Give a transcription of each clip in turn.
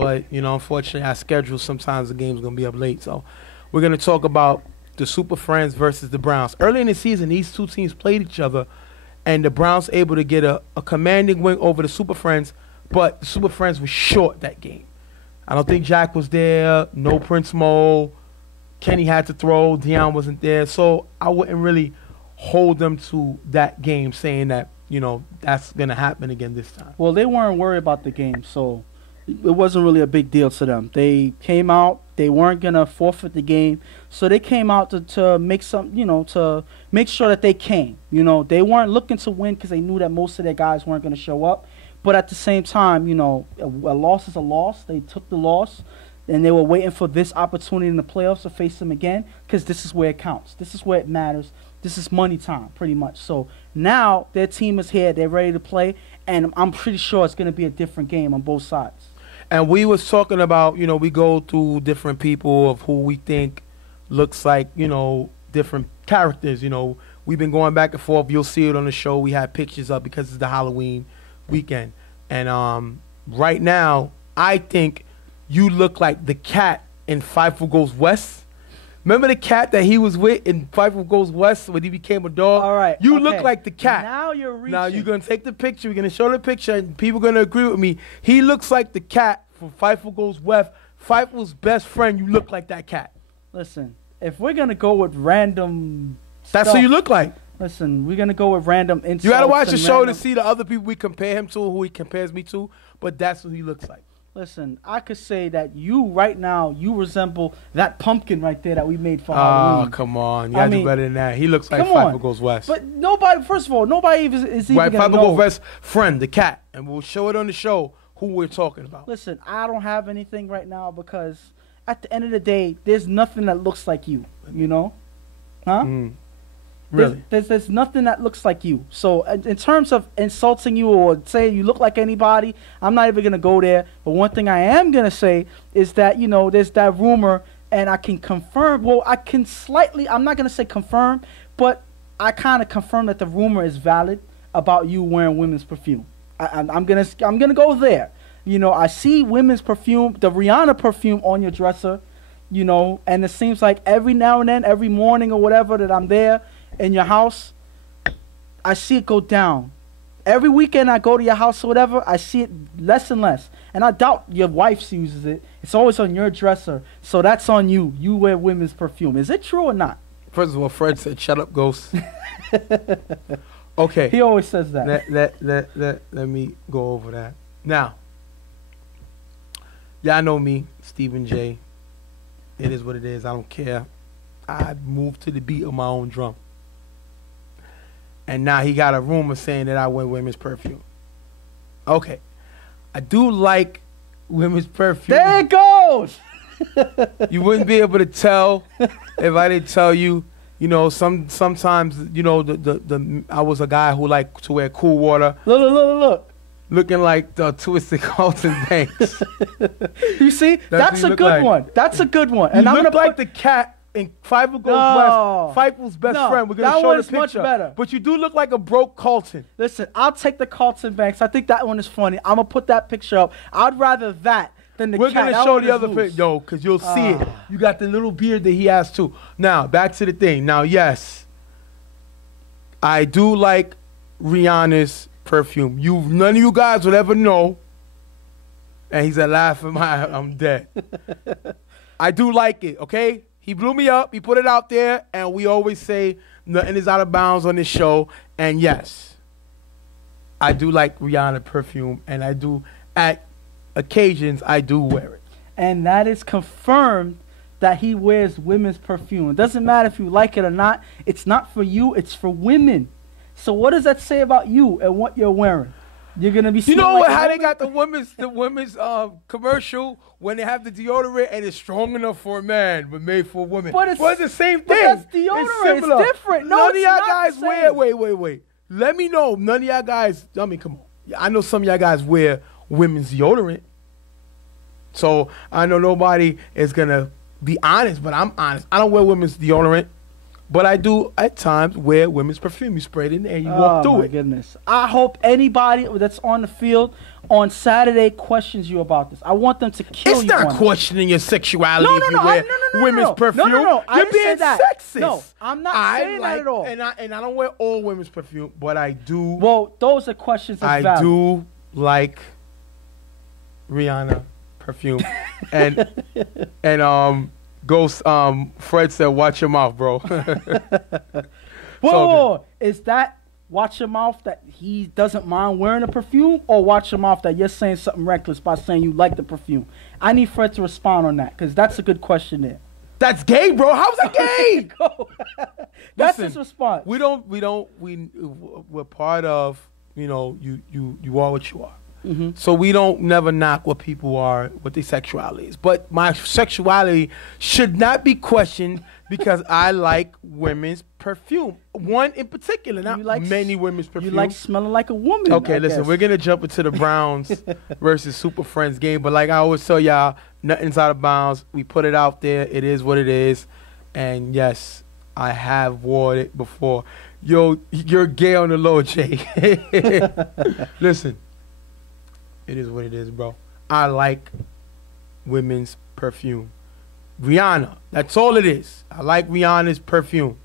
But, you know, unfortunately, our schedule, sometimes the game's going to be up late. So we're going to talk about the Super Friends versus the Browns. Early in the season, these two teams played each other, and the Browns able to get a commanding win over the Super Friends, but the Super Friends was short that game. I don't think Jack was there, no Prince Mo, Kenny had to throw, Deion wasn't there, so I wouldn't really hold them to that game saying that, you know, that's going to happen again this time. Well, they weren't worried about the game, so it wasn't really a big deal to them. They came out, they weren't going to forfeit the game, so they came out to make some, you know, to make sure that they came. You know, they weren't looking to win because they knew that most of their guys weren't going to show up. But at the same time, you know, a loss is a loss. They took the loss, and they were waiting for this opportunity in the playoffs to face them again because this is where it counts. This is where it matters. This is money time, pretty much. So now their team is here. They're ready to play, and I'm pretty sure it's going to be a different game on both sides. And we was talking about, you know, we go through different people of who we think looks like, you know, different characters. You know, we've been going back and forth. You'll see it on the show. We had pictures up because it's the Halloween weekend. And right now, I think you look like the cat in Fifo Goes West. Remember the cat that he was with in Fifo Goes West when he became a dog? All right. You look like the cat. Now you're reaching. Now you're going to take the picture. We're going to show the picture, and people are going to agree with me. He looks like the cat from Fifo Goes West. Fifo's best friend, you look like that cat. Listen, if we're going to go with random That's stuff, what you look like. Listen, we're going to go with random insults. You got to watch the show random... to see the other people we compare him to, who he compares me to, but that's what he looks like. Listen, I could say that you, right now, you resemble that pumpkin right there that we made for Halloween. Oh, come on. You got to do better than that. He looks like Fifo Goes West. But nobody, first of all, nobody is even right, going to Fifo know. Goes West friend, the cat, and we'll show it on the show who we're talking about. Listen, I don't have anything right now because at the end of the day, there's nothing that looks like you, you know? Huh? Really? There's nothing that looks like you. So in terms of insulting you or saying you look like anybody, I'm not even going to go there. But one thing I am going to say is that, you know, there's that rumor, and I can confirm, well, I can slightly, I'm not going to say confirm, but I kind of confirm that the rumor is valid about you wearing women's perfume. I'm gonna go there. You know, I see women's perfume, the Rihanna perfume on your dresser, you know, and it seems like every now and then, every morning or whatever that I'm there in your house, I see it go down. Every weekend I go to your house or whatever, I see it less and less. And I doubt your wife uses it. It's always on your dresser. So that's on you. You wear women's perfume. Is it true or not? First of all, Fred said, "Shut up, ghost." Okay. He always says that. Let me go over that. Now, y'all know me, Stephen J. It is what it is. I don't care. I moved to the beat of my own drum. And now he got a rumor saying that I wear women's perfume. Okay. I do like women's perfume. There it goes! You wouldn't be able to tell if I didn't tell you. You know, sometimes, you know, I was a guy who liked to wear Cool Water. Look. Looking like the Twisted Carlton Banks. You see? That's a good one. That's a good one. And I'm look like the cat in Fifo Goes West. Fifo's best friend. We're going to show the picture. Much better. But you do look like a broke Carlton. Listen, I'll take the Carlton Banks. I think that one is funny. I'm going to put that picture up. I'd rather that than the cat. We're going to show the other picture. Yo, because you'll see it. You got the little beard that he has too. Now, back to the thing. Now, yes, I do like Rihanna's perfume. None of you guys would ever know. And he said, laughing, I'm dead. I do like it, okay? He blew me up. He put it out there. And we always say nothing is out of bounds on this show. And yes, I do like Rihanna perfume. And I do, at occasions, I do wear it. And that is confirmed that he wears women's perfume. It doesn't matter if you like it or not. It's not for you. It's for women. So what does that say about you and what you're wearing? You're gonna be. You know what? How they got the women's commercial when they have the deodorant and it's strong enough for a man but made for a woman. But it's the same thing. But that's deodorant. It's different. No, none of y'all guys wear. Wait. Let me know. None of y'all guys. I mean, come on. I know some of y'all guys wear women's deodorant. So I know nobody is gonna be honest, but I'm honest. I don't wear women's deodorant. But I do at times wear women's perfume. You spray it in there and you walk through Oh, my it. goodness. I hope anybody that's on the field on Saturday questions you about this. I want them to kill It's you. not on questioning your sexuality if you wear women's perfume. No. I You're didn't say being that. sexist. No, I'm not saying that at all. And I don't wear all women's perfume, but I do. Well, those are questions that's valid. I do like Rihanna perfume, and Ghost Fred said, "Watch your mouth, bro." Whoa, is that watch your mouth that he doesn't mind wearing a perfume, or watch your mouth that you're saying something reckless by saying you like the perfume? I need Fred to respond on that because that's a good question there. That's gay, bro. How's that gay? That's Listen, his response. We're part of, you are what you are. Mm-hmm. So we don't never knock what people are, what their sexuality is. But my sexuality should not be questioned because I like women's perfume. One in particular, not many women's perfume. You like smelling like a woman. Okay, I listen, guess. we're going to jump into the Browns versus Super Friends game. But like I always tell y'all, nothing's out of bounds. We put it out there. It is what it is. And yes, I have worn it before. Yo, you're gay on the low, Jay. Listen. It is what it is, bro. I like women's perfume. Rihanna, that's all it is. I like Rihanna's perfume.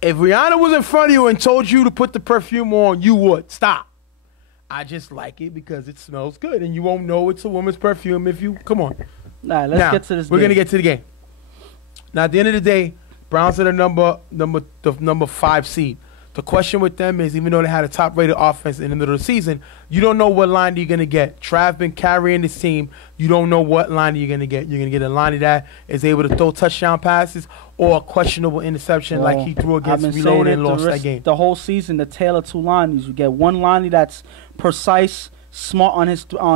If Rihanna was in front of you and told you to put the perfume on, you would. Stop. I just like it because it smells good, and you won't know it's a woman's perfume if you... Come on. Nah, let's get to this game. We're going to get to the game. Now, at the end of the day, Browns are the number 5 seed. The question with them is, even though they had a top-rated offense in the middle of the season, you don't know what line you're going to get. Trav been carrying this team. You don't know what line you're going to get. You're going to get a line that is able to throw touchdown passes or a questionable interception like he threw against Reload and lost that game. The whole season, the tale of two lineys. You get one liney that's precise, smart on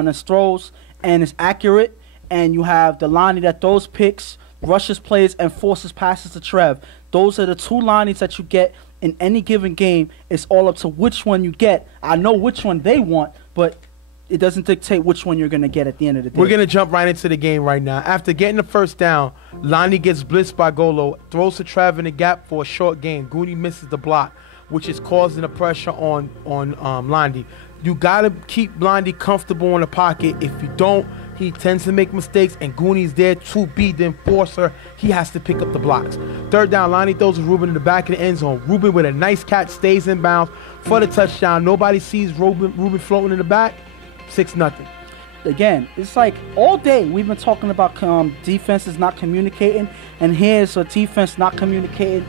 his throws, and is accurate, and you have the liney that throws picks, rushes plays, and forces passes to Trev. Those are the two lineys that you get in any given game. It's all up to which one you get. I know which one they want, but it doesn't dictate which one you're going to get at the end of the day. We're going to jump right into the game right now. After getting the first down, Lonnie gets blitzed by Golo, throws to Trav in the gap for a short gain. Gooney misses the block, which is causing the pressure on Lonnie. You got to keep Lonnie comfortable in the pocket. If you don't, he tends to make mistakes, and Gooney's there to be the enforcer. He has to pick up the blocks. Third down, Lonnie throws to Ruben in the back of the end zone. Ruben with a nice catch stays in bounds for the touchdown. Nobody sees Ruben floating in the back. 6-0. Again, it's like all day we've been talking about defenses not communicating, and here's a defense not communicating.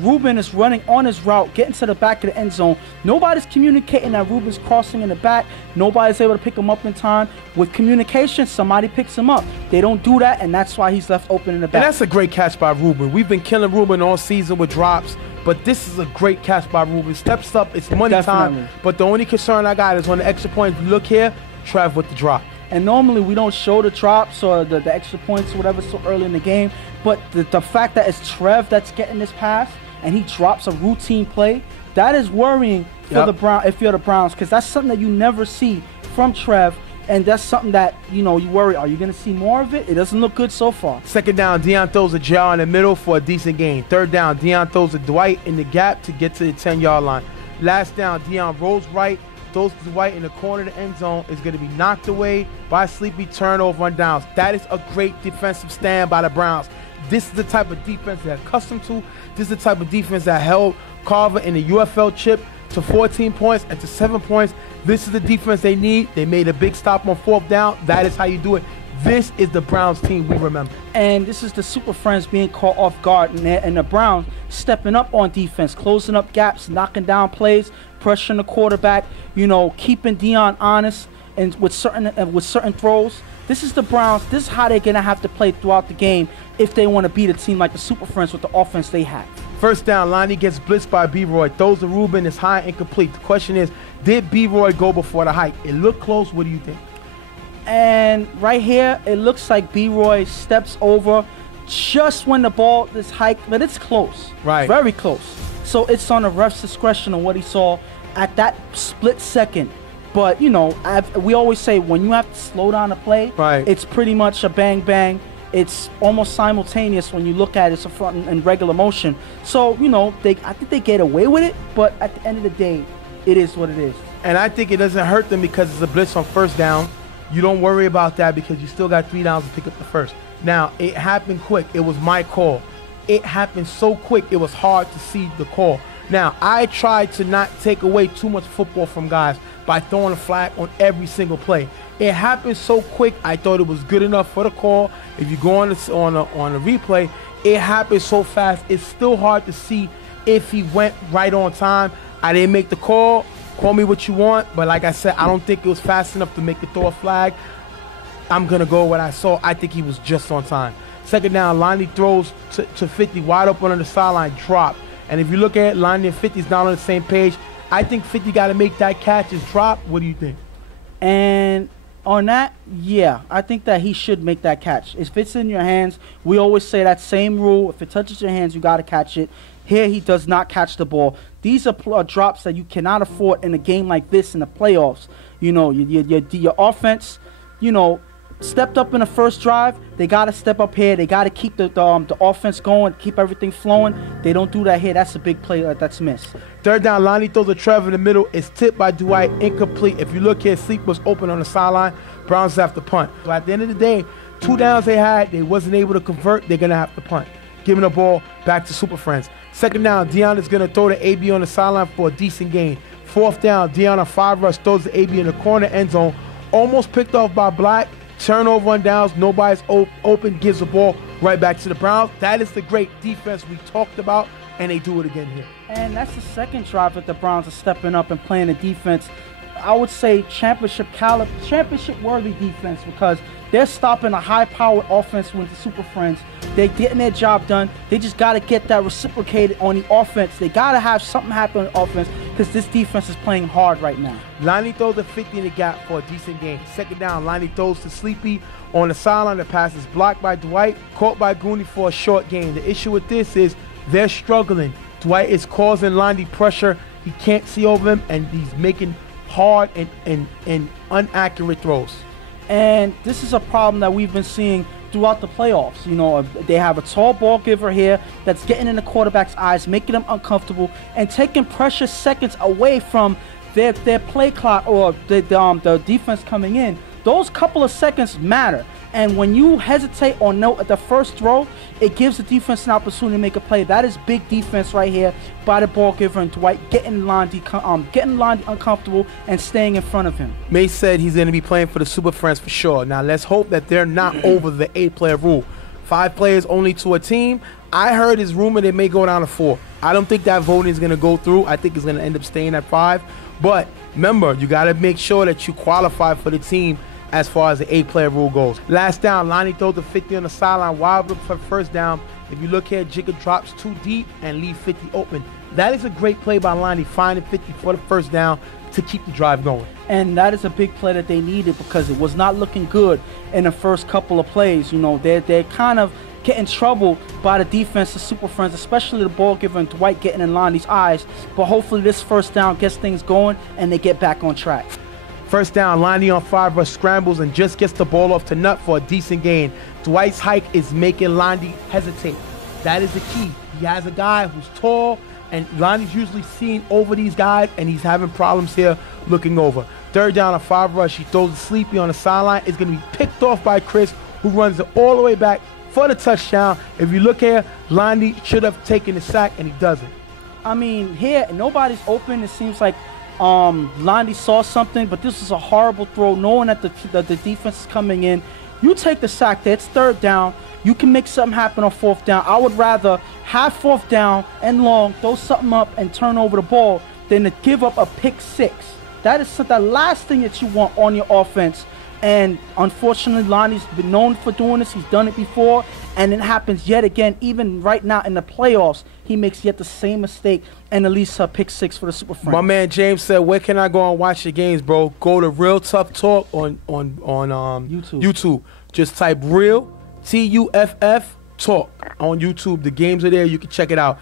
Ruben is running on his route, getting to the back of the end zone. Nobody's communicating that Ruben's crossing in the back. Nobody's able to pick him up in time. With communication, somebody picks him up. They don't do that, and that's why he's left open in the back. And that's a great catch by Ruben. We've been killing Ruben all season with drops, but this is a great catch by Ruben. Steps up, it's money time. But the only concern I got is on the extra points. Look here, Trav with the drop. And normally we don't show the drops or the extra points or whatever so early in the game. But the fact that it's Trev that's getting this pass and he drops a routine play, that is worrying for the Browns if you're the Browns, because that's something that you never see from Trev. And that's something that, you worry. Are you going to see more of it? It doesn't look good so far. Second down, Deion throws a jar in the middle for a decent gain. Third down, Deion throws a Dwight in the gap to get to the 10-yard line. Last down, Deion rolls right, throws to Dwight in the corner of the end zone. Is going to be knocked away by a sleepy turnover on downs. That is a great defensive stand by the Browns. This is the type of defense they're accustomed to. This is the type of defense that held Carver in the UFL chip to 14 points and to 7 points. This is the defense they need. They made a big stop on fourth down. That is how you do it. This is the Browns team we remember. And this is the Super Friends being caught off guard, and the Browns stepping up on defense, closing up gaps, knocking down plays, pressuring the quarterback, keeping Deion honest and with certain throws. This is the Browns. This is how they're going to have to play throughout the game if they want to beat a team like the Super Friends with the offense they have. First down, Lonnie gets blitzed by B-Roy. Throws to Ruben, is high and complete. The question is, did B-Roy go before the hike? It looked close. What do you think? And right here, it looks like B-Roy steps over just when the ball is hiked, but it's close. Right. Very close. So it's on the ref's discretion on what he saw at that split second. But, we always say when you have to slow down a play, right, it's pretty much a bang-bang. it's almost simultaneous when you look at it in regular motion. So, you know, I think they get away with it, but at the end of the day, it is what it is. And I think it doesn't hurt them because it's a blitz on first down. You don't worry about that because you still got 3 downs to pick up the first. Now, it happened quick. It was my call. It happened so quick, it was hard to see the call. Now, I tried to not take away too much football from guys by throwing a flag on every single play. It happened so quick, I thought it was good enough for the call. If you go on a replay, it happened so fast, it's still hard to see if he went right on time. I didn't make the call. Call me what you want, but like I said, I don't think it was fast enough to make the throw a flag. I'm going to go with what I saw. I think he was just on time. Second down, Lonnie throws to 50, wide open on the sideline, drop. And if you look at it, Lonnie and 50 is not on the same page. I think 50 got to make that catch and drop. What do you think? And on that, yeah, I think that he should make that catch. If it's in your hands, we always say that same rule. If it touches your hands, you got to catch it. Here, he does not catch the ball. These are drops that you cannot afford in a game like this in the playoffs. You know, your offense, you know, stepped up in the first drive. They got to step up here. They got to keep the offense going, keep everything flowing. They don't do that here. That's a big play that's missed. Third down, Lonnie throws a Trevor in the middle. It's tipped by Dwight, incomplete. If you look here, Sleep was open on the sideline. Browns have to punt. So at the end of the day, 2 downs they had, they wasn't able to convert. They're going to have to punt. Giving the ball back to Super Friends. Second down, Deion is going to throw the AB on the sideline for a decent gain. Fourth down, Deion on 5 rush throws the AB in the corner end zone. Almost picked off by Black. Turnover on downs. Nobody's open. Gives the ball right back to the Browns. That is the great defense we talked about, and they do it again here. And that's the second drive that the Browns are stepping up and playing the defense. I would say championship-worthy defense because they're stopping a high-powered offense with the Super Friends. They're getting their job done. They just got to get that reciprocated on the offense. They got to have something happen on offense because this defense is playing hard right now. Lonnie throws a 50 in the gap for a decent gain. Second down, Lonnie throws to Sleepy on the sideline. The pass is blocked by Dwight, caught by Gooney for a short gain. The issue with this is they're struggling. Dwight is causing Lonnie pressure. He can't see over him, and he's making hard and inaccurate throws. And this is a problem that we've been seeing throughout the playoffs. You know, they have a tall ball giver here that's getting in the quarterback's eyes, making them uncomfortable, and taking precious seconds away from their play clock or the defense coming in. Those couple of seconds matter. And when you hesitate or no at the first throw, it gives the defense an opportunity to make a play. That is big defense right here by the ball giver and Dwight getting Lonnie uncomfortable and staying in front of him. Mace said he's going to be playing for the Super Friends for sure. Now let's hope that they're not over the 8-player rule. 5 players only to a team. I heard his rumor they may go down to 4. I don't think that voting is going to go through. I think it's going to end up staying at 5. But remember, you got to make sure that you qualify for the team as far as the 8-player rule goes. Last down, Lonnie throws the 50 on the sideline, wild for first down. If you look here, Jigga drops too deep and leave 50 open. That is a great play by Lonnie, finding 50 for the first down to keep the drive going. And that is a big play that they needed because it was not looking good in the first couple of plays. You know, they're kind of getting troubled by the defense of Super Friends, especially the ball giver and Dwight getting in Lonnie's eyes. But hopefully this first down gets things going and they get back on track. First down, Lonnie on 5 rush scrambles and just gets the ball off to Nut for a decent gain. Dwight's hike is making Lonnie hesitate. That is the key. He has a guy who's tall, and Lonnie's usually seeing over these guys, and he's having problems here looking over. Third down on 5 rush, he throws it Sleepy on the sideline. It's going to be picked off by Chris, who runs it all the way back for the touchdown. If you look here, Lonnie should have taken the sack, and he doesn't. I mean, here, nobody's open. It seems like Lonnie saw something, but this is a horrible throw, knowing that the defense is coming in. You take the sack there. It's third down. You can make something happen on fourth down. I would rather have fourth down and long, throw something up and turn over the ball than to give up a pick 6. That is the last thing that you want on your offense. And unfortunately, Lonnie's been known for doing this. He's done it before, and it happens yet again. Even right now in the playoffs, he makes yet the same mistake and at least a pick 6 for the Super Friends. My man James said, "Where can I go and watch the games, bro?" Go to Real Tough Talk on YouTube. Just type Real TUFF Talk on YouTube. The games are there. You can check it out.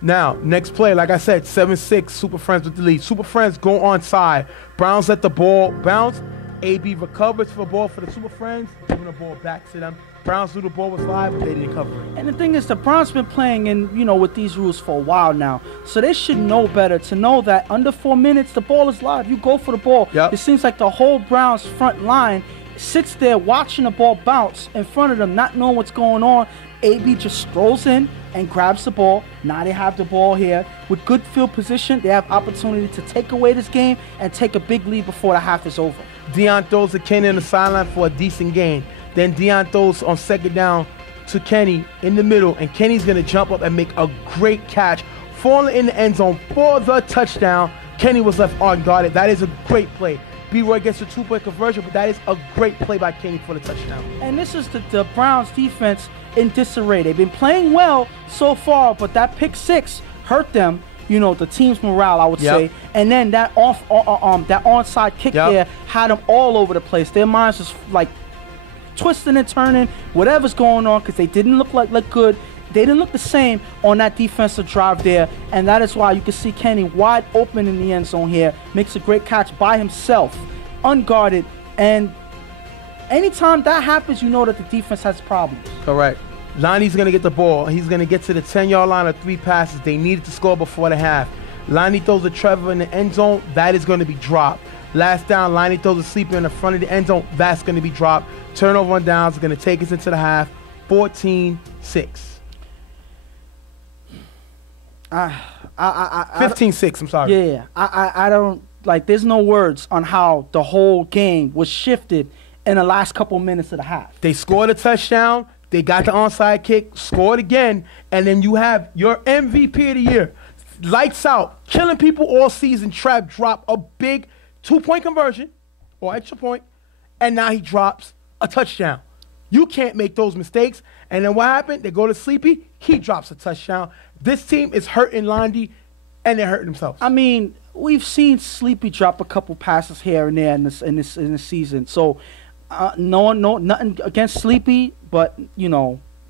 Now, next play, like I said, 7-6, Super Friends with the lead. Super Friends go onside. Browns let the ball bounce. AB recovers for the ball for the Super Friends, giving the ball back to them. Browns knew the ball was live, but they didn't cover it. And the thing is, the Browns been playing with these rules for a while now. So they should know better to know that under 4 minutes, the ball is live. You go for the ball. Yep. It seems like the whole Browns front line sits there watching the ball bounce in front of them, not knowing what's going on. AB just strolls in and grabs the ball. Now they have the ball here. With good field position, they have opportunity to take away this game and take a big lead before the half is over. Deion throws to Kenny on the sideline for a decent gain. Then Deion throws on second down to Kenny in the middle, and Kenny's going to jump up and make a great catch, falling in the end zone for the touchdown. Kenny was left unguarded. That is a great play. B-Roy gets a 2-point conversion, but that is a great play by Kenny for the touchdown. And this is the Browns defense in disarray. They've been playing well so far, but that pick six hurt them. The team's morale, I would say. And then that that onside kick there had them all over the place. Their minds was like twisting and turning, whatever's going on, because they didn't look good. They didn't look the same on that defensive drive there, and that is why you can see Kenny wide open in the end zone here. Makes a great catch by himself, unguarded, and anytime that happens, you know that the defense has problems. Correct. Lonnie's going to get the ball. He's going to get to the 10-yard line of 3 passes. They needed to score before the half. Lonnie throws a Trevor in the end zone. That is going to be dropped. Last down, Lonnie throws a sleeper in the front of the end zone. That's going to be dropped. Turnover on downs is going to take us into the half. 14-6. 15-6, I'm sorry. Yeah, I don't, there's no words on how the whole game was shifted in the last couple minutes of the half. They scored a touchdown. They got the onside kick, scored again, and then you have your MVP of the year. Lights out, killing people all season. Trav dropped a big 2-point conversion or extra point, and now he drops a touchdown. You can't make those mistakes. And then what happened? They go to Sleepy. He drops a touchdown. This team is hurting Londy, and they're hurting themselves. I mean, we've seen Sleepy drop a couple passes here and there in this season. So, nothing against Sleepy, but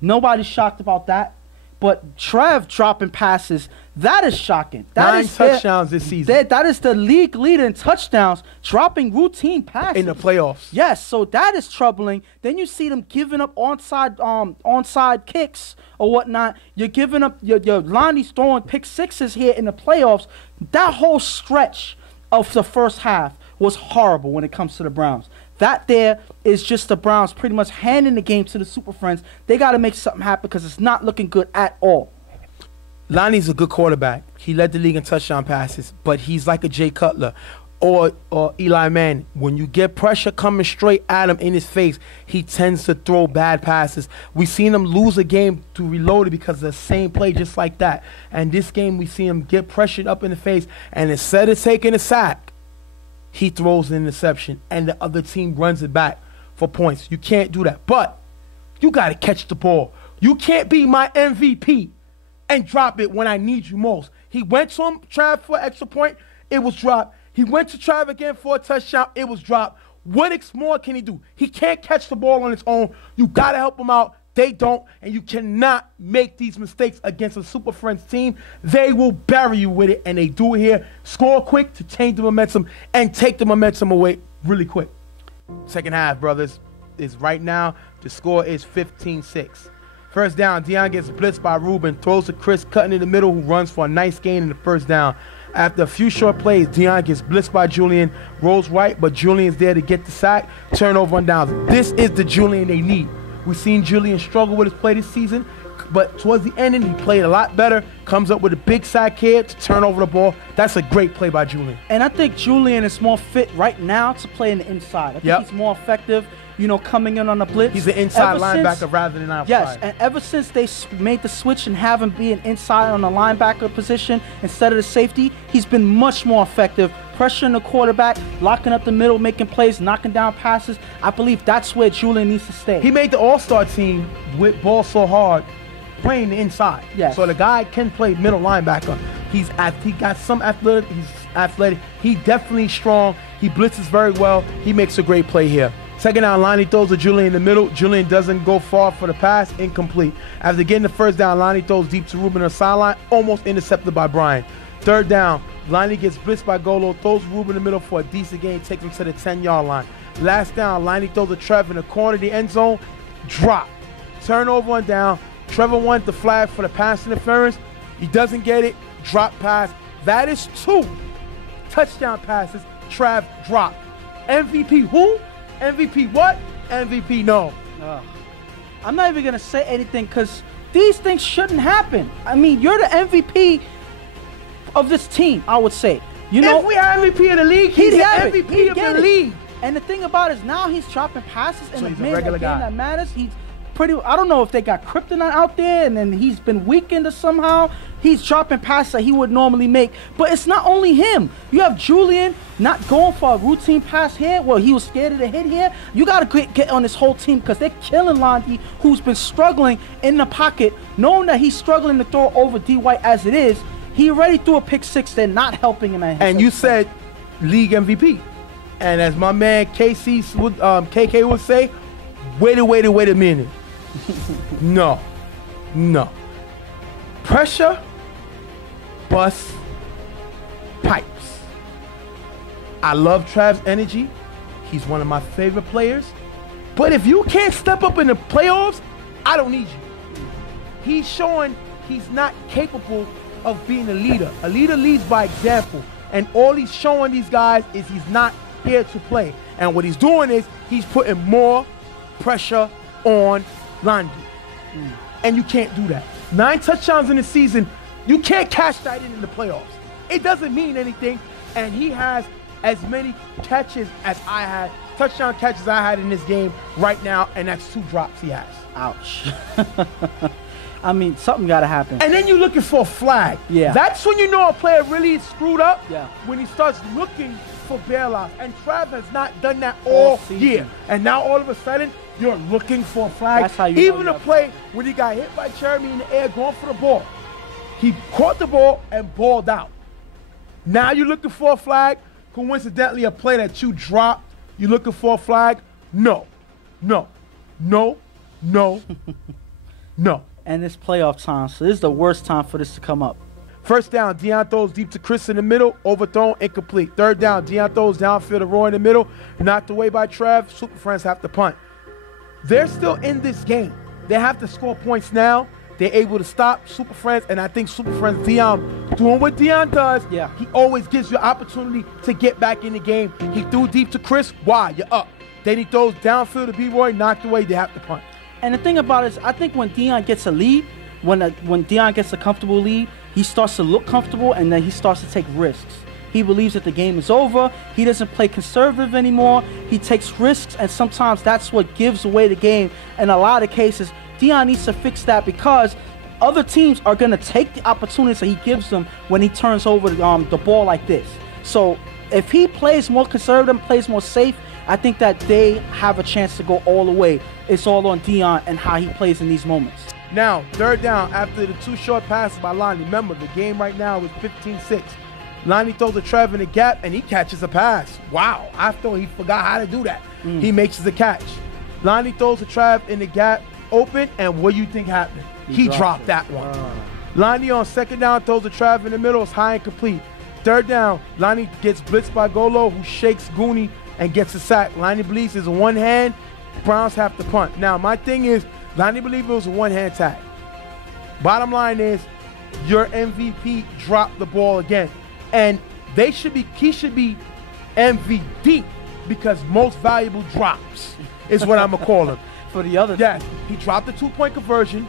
nobody's shocked about that. But Trev dropping passes, that is shocking. 9 touchdowns this season. That is the league leader in touchdowns, dropping routine passes. In the playoffs. Yes, so that is troubling. Then you see them giving up onside kicks or whatnot. You're giving up, your Lonnie's throwing pick sixes here in the playoffs. That whole stretch of the first half was horrible when it comes to the Browns. That there is just the Browns pretty much handing the game to the Super Friends. They got to make something happen because it's not looking good at all. Lonnie's a good quarterback. He led the league in touchdown passes, but he's like a Jay Cutler or Eli Manning. When you get pressure coming straight at him in his face, he tends to throw bad passes. We've seen him lose a game to Reloaded because of the same play just like that. And this game, we see him get pressured up in the face, and instead of taking a sack, he throws an interception, and the other team runs it back for points. You can't do that. But you got to catch the ball. You can't be my MVP and drop it when I need you most. He went to him, Trav for an extra point. It was dropped. He went to Trav again for a touchdown. It was dropped. What more can he do? He can't catch the ball on his own. You got to help him out. They don't, and you cannot make these mistakes against a Super Friends team. They will bury you with it, and they do it here. Score quick to change the momentum and take the momentum away really quick. Second half, brothers, is right now. The score is 15-6. First down, Deion gets blitzed by Ruben, throws to Chris, cutting in the middle, who runs for a nice gain in the first down. After a few short plays, Deion gets blitzed by Julian, rolls right, but Julian's there to get the sack, turnover on downs. This is the Julian they need. We've seen Julian struggle with his play this season, but towards the ending, he played a lot better, comes up with a big sack here to turn over the ball. That's a great play by Julian. And I think Julian is more fit right now to play in the inside. I think he's more effective, coming in on the blitz. He's an inside linebacker rather than outside. Yes, and ever since they made the switch and have him be an inside on the linebacker position instead of the safety, he's been much more effective, pressuring the quarterback, locking up the middle, making plays, knocking down passes. I believe that's where Julian needs to stay. He made the All-Star team with ball so hard, playing the inside. Yes. So the guy can play middle linebacker. He got some athletic. He's athletic. He definitely strong. He blitzes very well. He makes a great play here. Second down, Lonnie throws to Julian in the middle. Julian doesn't go far for the pass, incomplete. After getting the first down, Lonnie throws deep to Ruben on the sideline, almost intercepted by Brian. Third down, Lonnie gets blitzed by Golo, throws Rube in the middle for a decent gain, takes him to the 10-yard line. Last down, Lonnie throws a Trev in the corner of the end zone, drop. Turnover on down. Trevor wanted the flag for the pass interference. He doesn't get it, drop pass. That is 2 touchdown passes Trav dropped. MVP who? MVP what? MVP no. I'm not even going to say anything because these things shouldn't happen. I mean, you're the MVP of this team, I would say. You know, if we had MVP of the league, he's the MVP of the league. And the thing about it is now he's dropping passes in So the he's a game regular guy. that matters. He's pretty. I don't know if they got kryptonite out there and then he's been weakened or somehow. He's dropping passes that he would normally make. But it's not only him. You have Julian not going for a routine pass here. Well, he was scared of the hit here. You got to get on this whole team because they're killing Lonnie, who's been struggling in the pocket, knowing that he's struggling to throw over D. White as it is. He already threw a pick 6. They're not helping him. And you said league MVP. And as my man KK would say, wait a minute. No. Pressure, bust, pipes. I love Trav's energy. He's one of my favorite players. But if you can't step up in the playoffs, I don't need you. He's showing he's not capable of being a leader. A leader leads by example. And all he's showing these guys is he's not here to play. And what he's doing is he's putting more pressure on Lonnie. And you can't do that. 9 touchdowns in the season, you can't cash that in the playoffs. It doesn't mean anything. And he has as many catches as I had, touchdown catches I had in this game right now, and that's 2 drops he has. Ouch. I mean, something got to happen. And then you're looking for a flag. Yeah. That's when you know a player really is screwed up. Yeah. When he starts looking for bailouts. And Trav has not done that all year. And now all of a sudden, you're looking for a flag. That's how you Even the play when he got hit by Jeremy in the air going for the ball. He caught the ball and balled out. Now you're looking for a flag. Coincidentally, a play that you dropped, you're looking for a flag. No. And it's playoff time, so this is the worst time for this to come up. First down, Deion throws deep to Chris in the middle, overthrown, incomplete. Third down, Deion throws downfield to Roy in the middle, knocked away by Trav. Super Friends have to punt. They're still in this game. They have to score points now. They're able to stop Super Friends, and I think Super Friends, Deion, doing what Deion does, he always gives you opportunity to get back in the game. He threw deep to Chris. Why? You're up. Then he throws downfield to B-Roy, knocked away. They have to punt. And the thing about it is, I think when Deion gets a lead, when Deion gets a comfortable lead, he starts to look comfortable and then he starts to take risks. He believes that the game is over. He doesn't play conservative anymore. He takes risks, and sometimes that's what gives away the game. In a lot of cases, Deion needs to fix that because other teams are going to take the opportunities that he gives them when he turns over the ball like this. So if he plays more conservative, plays more safe, I think that they have a chance to go all the way. It's all on Deion and how he plays in these moments. Now, third down after the 2 short passes by Lonnie. Remember, the game right now is 15-6. Lonnie throws a Trev in the gap, and he catches a pass. Wow, I thought he forgot how to do that. He makes the catch. Lonnie throws a Trev in the gap, open, and what do you think happened? He dropped that one. Lonnie on second down throws a Trev in the middle. It's high and complete. Third down, Lonnie gets blitzed by Golo, who shakes Goonie and gets a sack. Lonnie believes it's one hand. Browns have to punt. Now, my thing is, Lonnie believes it was a one-hand tag. Bottom line is, your MVP dropped the ball again. And he should be MVP because most valuable drops is what I'm going to call him. For the other team. He dropped the 2-point conversion.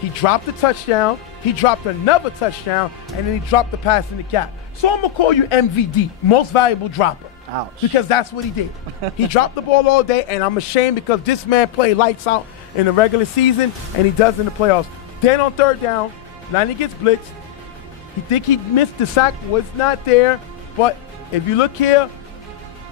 He dropped the touchdown. He dropped another touchdown. And then he dropped the pass in the gap. So I'm going to call you MVD, most valuable dropper. Ouch. Because that's what he did. He dropped the ball all day, and I'm ashamed because this man played lights out in the regular season, and he does in the playoffs. Then on third down, Lonnie gets blitzed. He think he missed the sack, was not there. But if you look here,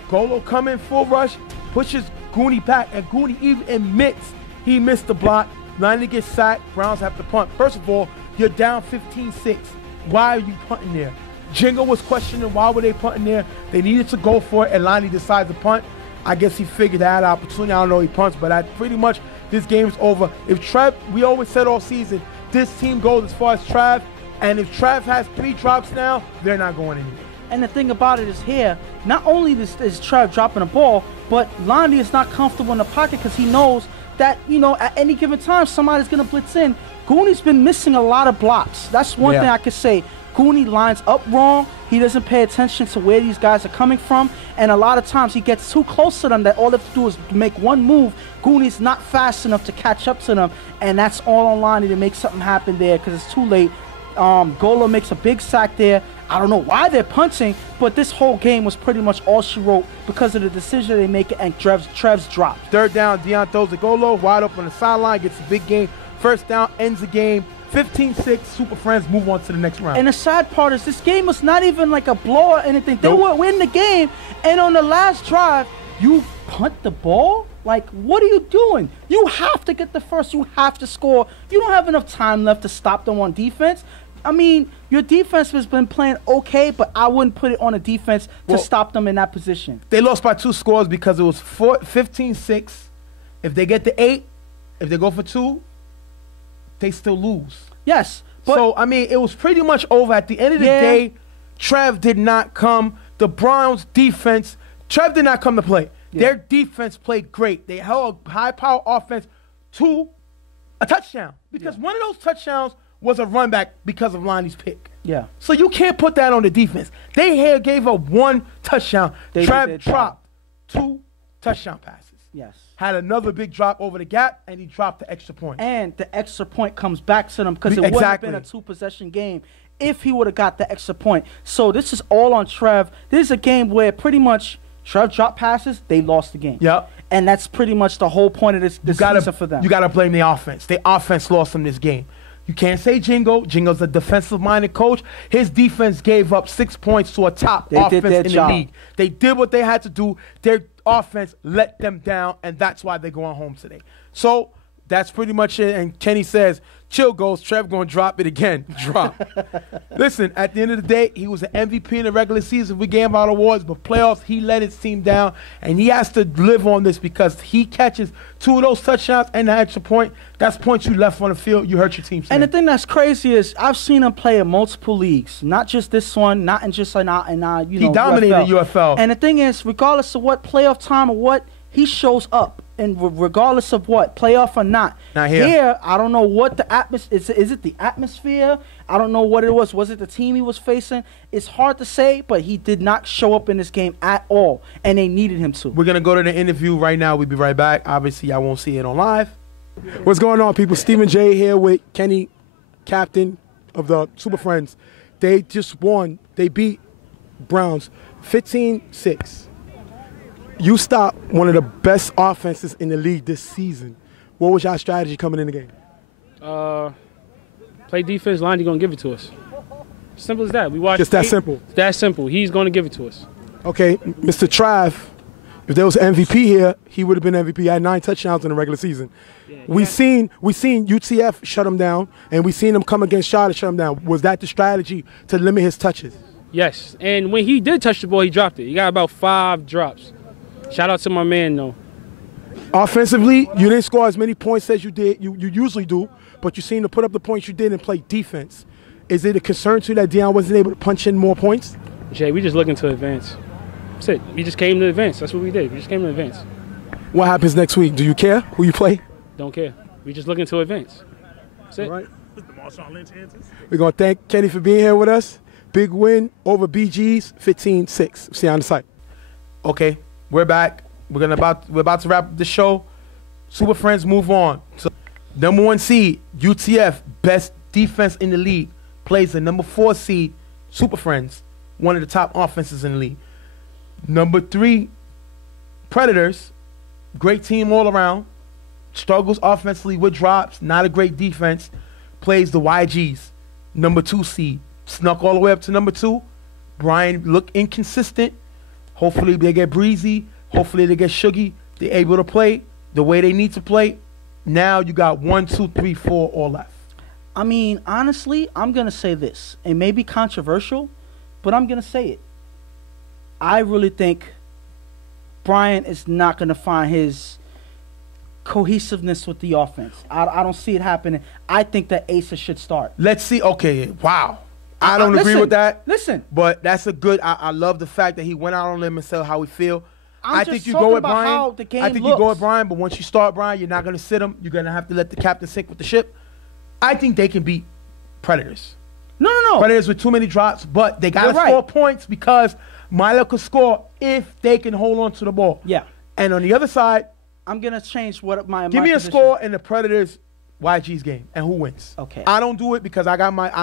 Golo come in full rush, pushes Goonie back, and Goonie even admits he missed the block. Lonnie gets sacked. Browns have to punt. First of all, you're down 15-6. Why are you punting there? Jingle was questioning why were they punting there. They needed to go for it, and Lonnie decides to punt. I guess he figured that opportunity. I don't know he punts, but pretty much this game is over. If Trav, we always said all season, this team goes as far as Trav, And if Trev has 3 drops now, they're not going anywhere. And the thing about it is here, not only is Trev dropping the ball, but Lonnie is not comfortable in the pocket because he knows that, you know, at any given time, somebody's going to blitz in. Goonie's been missing a lot of blocks. That's one thing I could say. Goonie lines up wrong. He doesn't pay attention to where these guys are coming from. And a lot of times he gets too close to them that all they have to do is make one move. Goonie's not fast enough to catch up to them. And that's all on Lonnie to make something happen there because it's too late. Golo makes a big sack there. I don't know why they're punting, but this whole game was pretty much all she wrote because of the decision they make and Trev's drop. Third down, Deion throws a Golo wide up on the sideline, gets a big game. First down, ends the game. 15-6, Super Friends move on to the next round. And the sad part is this game was not even like a blow or anything. They were in the game, and on the last drive, you punt the ball? Like, what are you doing? You have to get the first. You have to score. You don't have enough time left to stop them on defense. I mean, your defense has been playing okay, but I wouldn't put it on a defense to stop them in that position. They lost by 2 scores because it was 15-6. If they get the 8, if they go for 2, they still lose. Yes. But so, I mean, it was pretty much over. At the end of the day, Trev did not come. The Browns' defense, Trev did not come to play. Yeah. Their defense played great. They held a high-power offense to a touchdown because one of those touchdowns was a run back because of Lonnie's pick. Yeah. So you can't put that on the defense. They gave up 1 touchdown. Trev dropped 2 touchdown passes. Yes. Had another big drop over the gap, and he dropped the extra point. And the extra point comes back to them because it wouldn't have been a 2-possession game if he would have got the extra point. So this is all on Trev. This is a game where pretty much Trev dropped passes, they lost the game. Yep. And that's pretty much the whole point of this season for them. You got to blame the offense. The offense lost them this game. You can't say Jingo. Jingo's a defensive-minded coach. His defense gave up 6 points to a top offense in the league. They did what they had to do. Their offense let them down, and that's why they're going home today. So that's pretty much it. And Kenny says, chill, Ghost. Trev going to drop it again. Drop. Listen, at the end of the day, he was an MVP in the regular season. We gave him out awards, but playoffs, he let his team down, and he has to live on this because he catches 2 of those touchdowns and the extra point. That's points you left on the field. You hurt your team. And the thing that's crazy is I've seen him play in multiple leagues, not just this one, not in just in he dominated UFL. And the thing is, regardless of what playoff time or what, he shows up. And regardless of what, playoff or not. Not here. I don't know what the atmosphere is. It the atmosphere? I don't know what it was. Was it the team he was facing? It's hard to say, but he did not show up in this game at all, and they needed him to. We're going to go to the interview right now. We'll be right back. Obviously, I won't see it on live. What's going on, people? Stephen J here with Kenny, captain of the Super Friends. They just won. They beat Browns 15-6. You stopped one of the best offenses in the league this season. What was your strategy coming in the game? Play defense, Lonnie going to give it to us. Simple as that. We watched. Just that simple? That simple. He's going to give it to us. Okay, Mr. Trav, if there was an MVP here, he would have been MVP. He had 9 touchdowns in the regular season. Yeah, we seen UTF shut him down, and we seen him come against Shaw to shut him down. Was that the strategy to limit his touches? Yes, and when he did touch the ball, he dropped it. He got about 5 drops. Shout out to my man, though. Offensively, you didn't score as many points as you did. You usually do, but you seem to put up the points you did and play defense. Is it a concern to you that Deion wasn't able to punch in more points? Jay, we just looking to advance. That's it. We just came to advance. That's what we did. We just came to advance. What happens next week? Do you care who you play? Don't care. We just looking to advance. That's it. All right. We're going to thank Kenny for being here with us. Big win over BG's 15-6. See you on the site. Okay. We're back. We're about to wrap up the show. Super Friends move on. So, number 1 seed, UTF, best defense in the league, plays the number 4 seed, Super Friends, one of the top offenses in the league. Number 3, Predators, great team all around, struggles offensively with drops, not a great defense, plays the YGs, number 2 seed, snuck all the way up to number 2. Brian looked inconsistent. Hopefully they get breezy. Hopefully they get shuggy. They're able to play the way they need to play. Now you got 1, 2, 3, 4 all left. I mean, honestly, I'm going to say this. It may be controversial, but I'm going to say it. I really think Brian is not going to find his cohesiveness with the offense. I don't see it happening. I think that Asa should start. Let's see. Okay, wow. I don't agree with that. Listen. But that's a good. I love the fact that he went out on a limb and said how he feel. I think just you talking go with about Brian. how the game I think looks. you go with Brian, but once you start Brian, you're not going to sit him. You're going to have to let the captain sink with the ship. I think they can beat Predators. No. Predators with too many drops, but they got to You're right. score points because Milo could score if they can hold on to the ball. Yeah. And on the other side, I'm going to change what my give me a position. score in the Predators YG's game and who wins. Okay. I don't do it because I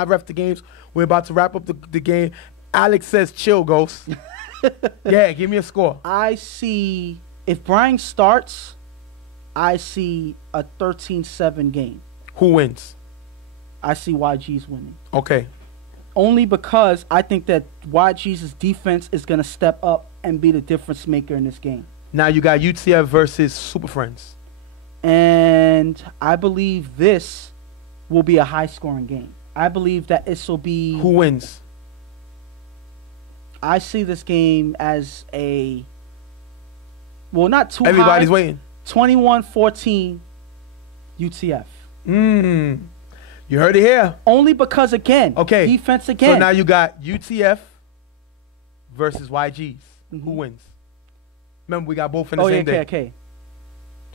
ref the games. We're about to wrap up the game. Alex says chill, Ghost. Yeah, give me a score. I see, if Brian starts, I see a 13-7 game. Who wins? I see YG's winning. Okay. Only because I think that YG's defense is going to step up and be the difference maker in this game. Now you got UTF versus Super Friends. And I believe this will be a high-scoring game. I believe that this will be... Who wins? I see this game as a... Well, not too Everybody's high. waiting. 21-14 UTF. You heard it here. Only because, again, Okay. defense again. So now you got UTF versus YGs. Who wins? Remember, we got both in the same day. okay.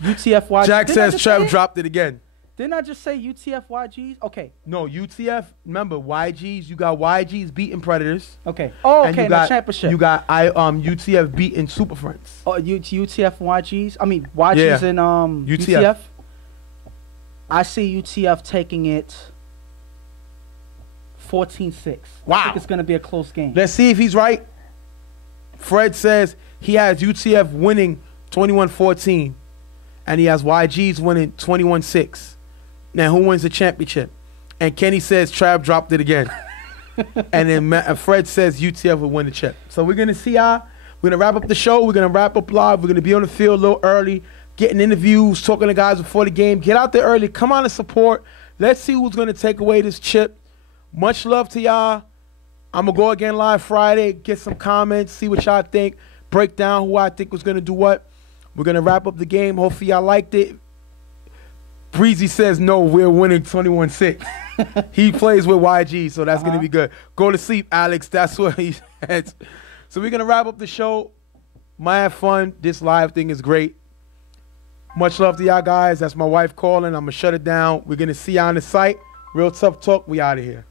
UTF YGs. Jack says Trev dropped it again. Didn't I just say UTF YGs? Okay. No, UTF. Remember, YGs. You got YGs beating Predators. Okay. Oh, And okay. you The got, championship. You got UTF beating Super Friends. Oh, UTF YGs. I mean YGs Yeah. and UTF. UTF. I see UTF taking it 14-6. Wow. I think it's going to be a close game. Let's see if he's right. Fred says he has UTF winning 21-14, and he has YGs winning 21-6. Now, who wins the championship? And Kenny says Trav dropped it again. And then Fred says UTF will win the chip. So we're going to see we're going to wrap up the show. We're going to wrap up live. We're going to be on the field a little early, getting interviews, talking to guys before the game. Get out there early. Come on and support. Let's see who's going to take away this chip. Much love to y'all. I'm going to go again live Friday, get some comments, see what y'all think, break down who I think was going to do what. We're going to wrap up the game. Hopefully y'all liked it. Breezy says, no, we're winning 21-6. He plays with YG, so that's going to be good. Go to sleep, Alex. That's what he said. So we're going to wrap up the show. Might have fun. This live thing is great. Much love to y'all guys. That's my wife calling. I'm going to shut it down. We're going to see y'all on the site. Real Tough Talk. We out of here.